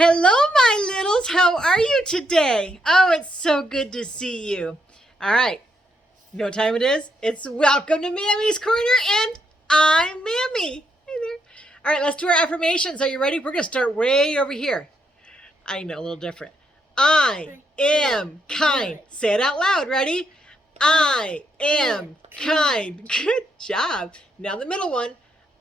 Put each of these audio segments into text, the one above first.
Hello, my littles. How are you today? Oh, it's so good to see you. All right. You know what time it is? It's welcome to Mammy's Corner, and I'm Mammy. Hey there. All right, let's do our affirmations. Are you ready? We're going to start way over here. I know, a little different. I am kind. Say it out loud. Ready? I am kind. Good job. Now the middle one.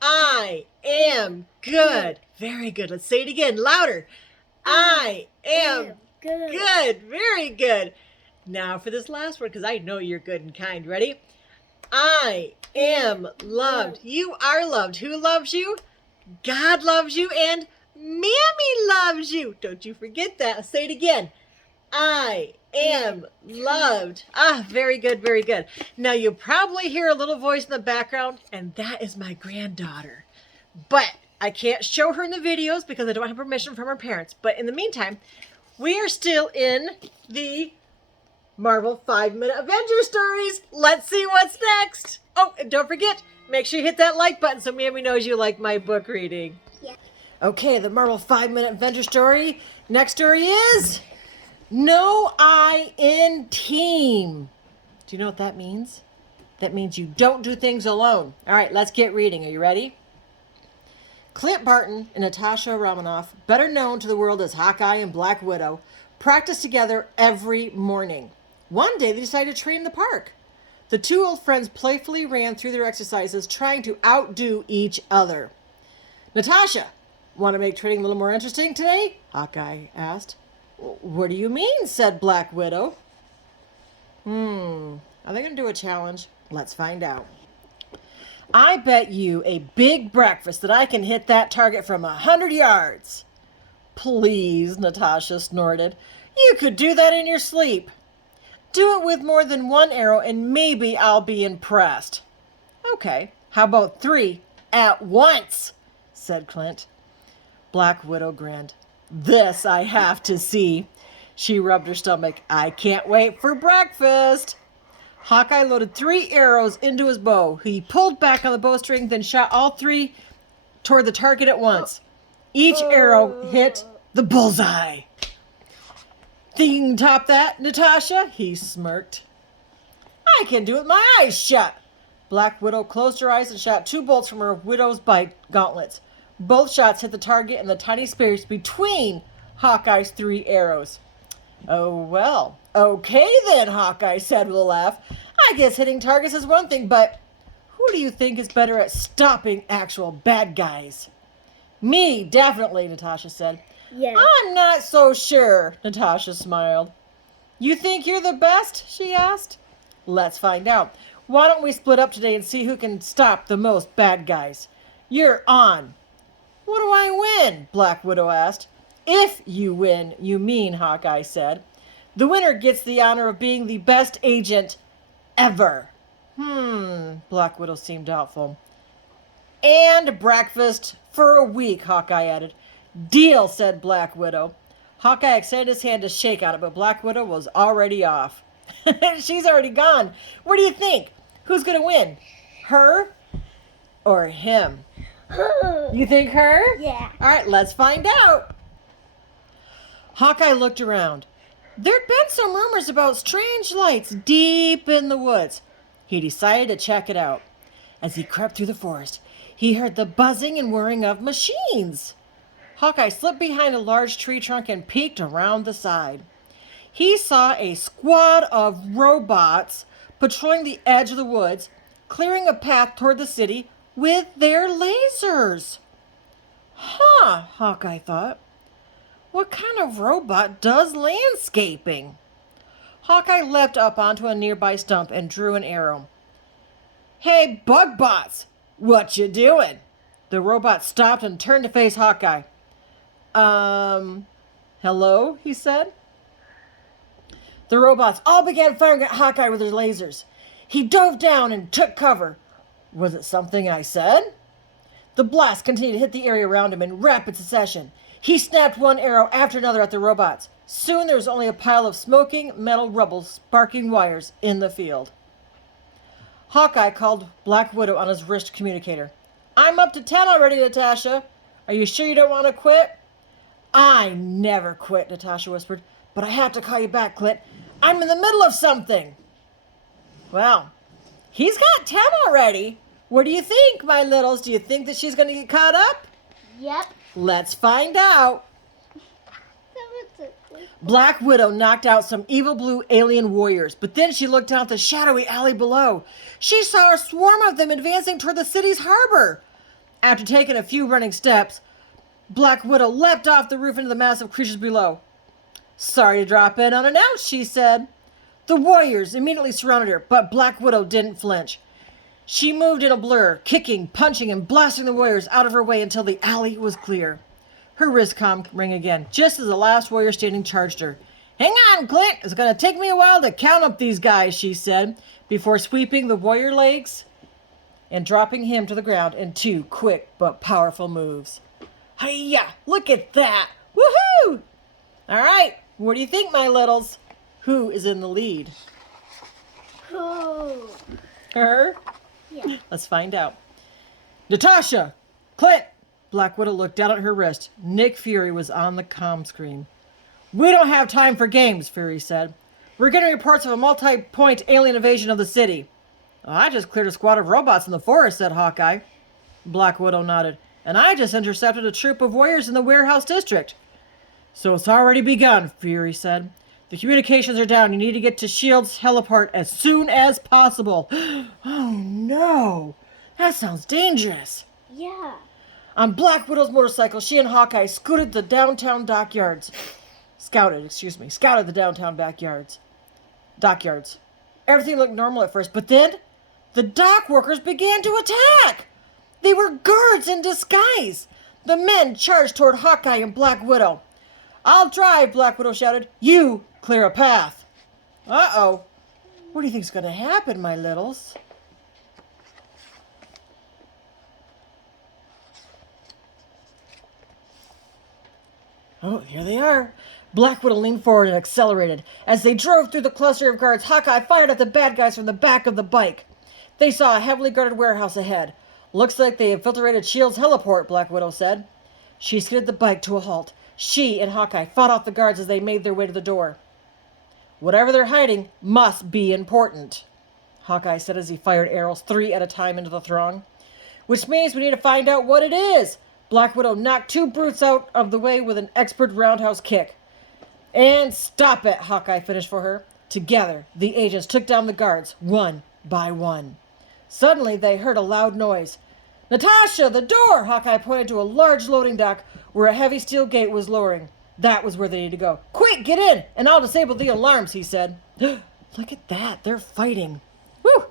I am good. Very good. Let's say it again. Louder. I am good. Very good. Now for this last one, because I know you're good and kind. Ready? I am loved. You are loved. Who loves you? God loves you, and Mammy loves you. Don't you forget that. Say it again. I am loved. Ah, very good, very good. Now you probably hear a little voice in the background, and that is my granddaughter. But I can't show her in the videos because I don't have permission from her parents. But in the meantime, we are still in the Marvel 5-minute Avengers stories. Let's see what's next. Oh, and don't forget, make sure you hit that like button so Mammy knows you like my book reading. Yeah. Okay, the Marvel 5-minute Avenger story. Next story is No I in Team. Do you know what that means? That means you don't do things alone. All right, let's get reading. Are you ready? Clint Barton and Natasha Romanoff, better known to the world as Hawkeye and Black Widow, practice together every morning. One day they decided to train in the park. The two old friends playfully ran through their exercises, trying to outdo each other. Natasha, want to make training a little more interesting today? Hawkeye asked. What do you mean? Said Black Widow. Are they going to do a challenge? Let's find out. I bet you a big breakfast that I can hit that target from 100 yards. Please, Natasha snorted. You could do that in your sleep. Do it with more than one arrow and maybe I'll be impressed. Okay, how about 3 at once? Said Clint. Black Widow grinned. This I have to see. She rubbed her stomach. I can't wait for breakfast. Hawkeye loaded 3 arrows into his bow. He pulled back on the bowstring, then shot all 3 toward the target at once. Each arrow hit the bullseye. Think you can top that, Natasha? He smirked. I can do it with my eyes shut. Black Widow closed her eyes and shot 2 bolts from her widow's bite gauntlets. Both shots hit the target in the tiny space between Hawkeye's 3 arrows. Oh, well. Okay then, Hawkeye said with a laugh. I guess hitting targets is one thing, but who do you think is better at stopping actual bad guys? Me, definitely, Natasha said. Yeah. I'm not so sure, Natasha smiled. You think you're the best? She asked. Let's find out. Why don't we split up today and see who can stop the most bad guys? You're on. What do I win? Black Widow asked. If you win, you mean, Hawkeye said. The winner gets the honor of being the best agent ever. Black Widow seemed doubtful. And breakfast for a week, Hawkeye added. Deal, said Black Widow. Hawkeye extended his hand to shake on it, but Black Widow was already off. She's already gone. What do you think? Who's going to win? Her or him? You think her? Yeah. All right, let's find out. Hawkeye looked around. There'd been some rumors about strange lights deep in the woods. He decided to check it out. As he crept through the forest, he heard the buzzing and whirring of machines. Hawkeye slipped behind a large tree trunk and peeked around the side. He saw a squad of robots patrolling the edge of the woods, clearing a path toward the city with their lasers. Hawkeye thought. What kind of robot does landscaping? Hawkeye leapt up onto a nearby stump and drew an arrow. Hey, bug bots, what you doing? The robot stopped and turned to face Hawkeye. Hello, he said. The robots all began firing at Hawkeye with their lasers. He dove down and took cover. Was it something I said? The blast continued to hit the area around him in rapid succession. He snapped one arrow after another at the robots. Soon there was only a pile of smoking metal rubble sparking wires in the field. Hawkeye called Black Widow on his wrist communicator. I'm up to 10 already, Natasha. Are you sure you don't want to quit? I never quit, Natasha whispered. But I have to call you back, Clint. I'm in the middle of something. Well, he's got 10 already. What do you think, my littles? Do you think that she's going to get caught up? Yep. Let's find out. Black Widow knocked out some evil blue alien warriors, but then she looked down at the shadowy alley below. She saw a swarm of them advancing toward the city's harbor. After taking a few running steps, Black Widow leapt off the roof into the massive creatures below. Sorry to drop in unannounced, she said. The warriors immediately surrounded her, but Black Widow didn't flinch. She moved in a blur, kicking, punching, and blasting the warriors out of her way until the alley was clear. Her wrist comm rang again, just as the last warrior standing charged her. Hang on, Clint. It's going to take me a while to count up these guys, she said, before sweeping the warrior legs and dropping him to the ground in 2 quick but powerful moves. Hi-ya! Look at that! Woohoo! All right, what do you think, my littles? Who is in the lead? Who? Her? Yeah. Let's find out. Natasha! Clint! Black Widow looked down at her wrist. Nick Fury was on the comm screen. We don't have time for games, Fury said. We're getting reports of a multi-point alien invasion of the city. Oh, I just cleared a squad of robots in the forest, said Hawkeye. Black Widow nodded. And I just intercepted a troop of warriors in the warehouse district. So it's already begun, Fury said. The communications are down. You need to get to S.H.I.E.L.D.'s heliport as soon as possible. Oh, no. That sounds dangerous. Yeah. On Black Widow's motorcycle, she and Hawkeye scouted the downtown dockyards. Scouted the downtown dockyards. Everything looked normal at first, but then the dock workers began to attack. They were guards in disguise. The men charged toward Hawkeye and Black Widow. I'll drive, Black Widow shouted. You clear a path. Uh-oh. What do you think's going to happen, my littles? Oh, here they are. Black Widow leaned forward and accelerated. As they drove through the cluster of guards, Hawkeye fired at the bad guys from the back of the bike. They saw a heavily guarded warehouse ahead. Looks like they infiltrated S.H.I.E.L.D.'s heliport, Black Widow said. She skidded the bike to a halt. She and Hawkeye fought off the guards as they made their way to the door. Whatever they're hiding must be important, Hawkeye said as he fired arrows 3 at a time into the throng. Which means we need to find out what it is. Black Widow knocked 2 brutes out of the way with an expert roundhouse kick. And stop it, Hawkeye finished for her. Together, the agents took down the guards, one by one. Suddenly, they heard a loud noise. Natasha, the door! Hawkeye pointed to a large loading dock where a heavy steel gate was lowering. That was where they needed to go. Quick, get in, and I'll disable the alarms, he said. Look at that, they're fighting. Woo!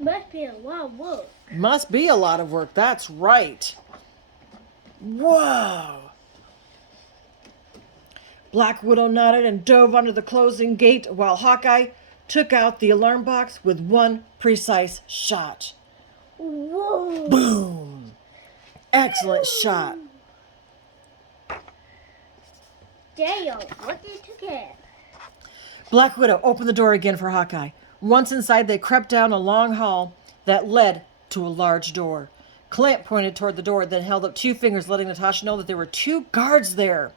Must be a lot of work. Must be a lot of work, that's right. Whoa! Black Widow nodded and dove under the closing gate while Hawkeye took out the alarm box with one precise shot. Whoa! Boom! Excellent shot. Damn, what did you get? Black Widow opened the door again for Hawkeye. Once inside, they crept down a long hall that led to a large door. Clint pointed toward the door, then held up 2 fingers, letting Natasha know that there were 2 guards there.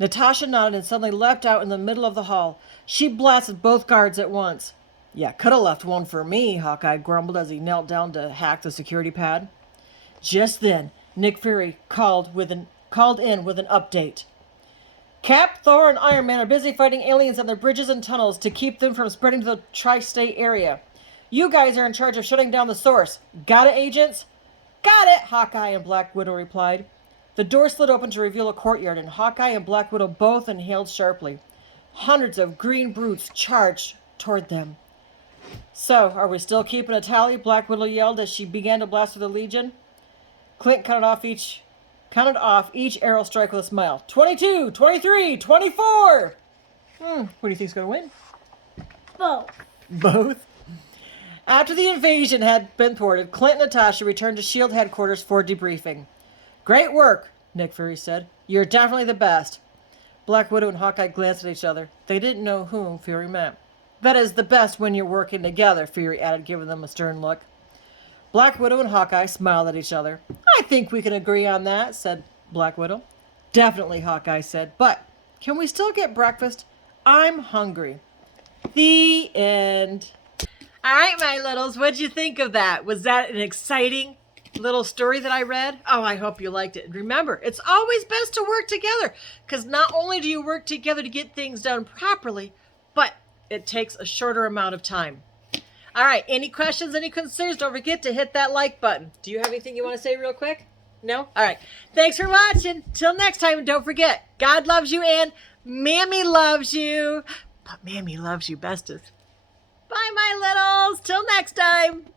Natasha nodded and suddenly leapt out in the middle of the hall. She blasted both guards at once. Yeah, could have left one for me, Hawkeye grumbled as he knelt down to hack the security pad. Just then, Nick Fury called in with an update. Cap, Thor, and Iron Man are busy fighting aliens on their bridges and tunnels to keep them from spreading to the tri-state area. You guys are in charge of shutting down the source. Got it, agents? Got it, Hawkeye and Black Widow replied. The door slid open to reveal a courtyard, and Hawkeye and Black Widow both inhaled sharply. Hundreds of green brutes charged toward them. So, are we still keeping a tally? Black Widow yelled as she began to blast through the Legion. Clint counted off each arrow strike with a smile. 22, 23, 24! What do you think's going to win? Both? After the invasion had been thwarted, Clint and Natasha returned to S.H.I.E.L.D. headquarters for debriefing. Great work, Nick Fury said. You're definitely the best. Black Widow and Hawkeye glanced at each other. They didn't know whom Fury meant. That is the best when you're working together, Fury added, giving them a stern look. Black Widow and Hawkeye smiled at each other. I think we can agree on that, said Black Widow. Definitely, Hawkeye said. But can we still get breakfast? I'm hungry. The end. All right, my littles, what'd you think of that? Was that an exciting little story that I read? Oh, I hope you liked it. And remember, it's always best to work together, because not only do you work together to get things done properly, but it takes a shorter amount of time. All right, any questions, any concerns? Don't forget to hit that like button. Do you have anything you want to say real quick? No? All right. Thanks for watching. Till next time, and don't forget, God loves you and Mammy loves you. But Mammy loves you bestest. Bye, my littles. Till next time.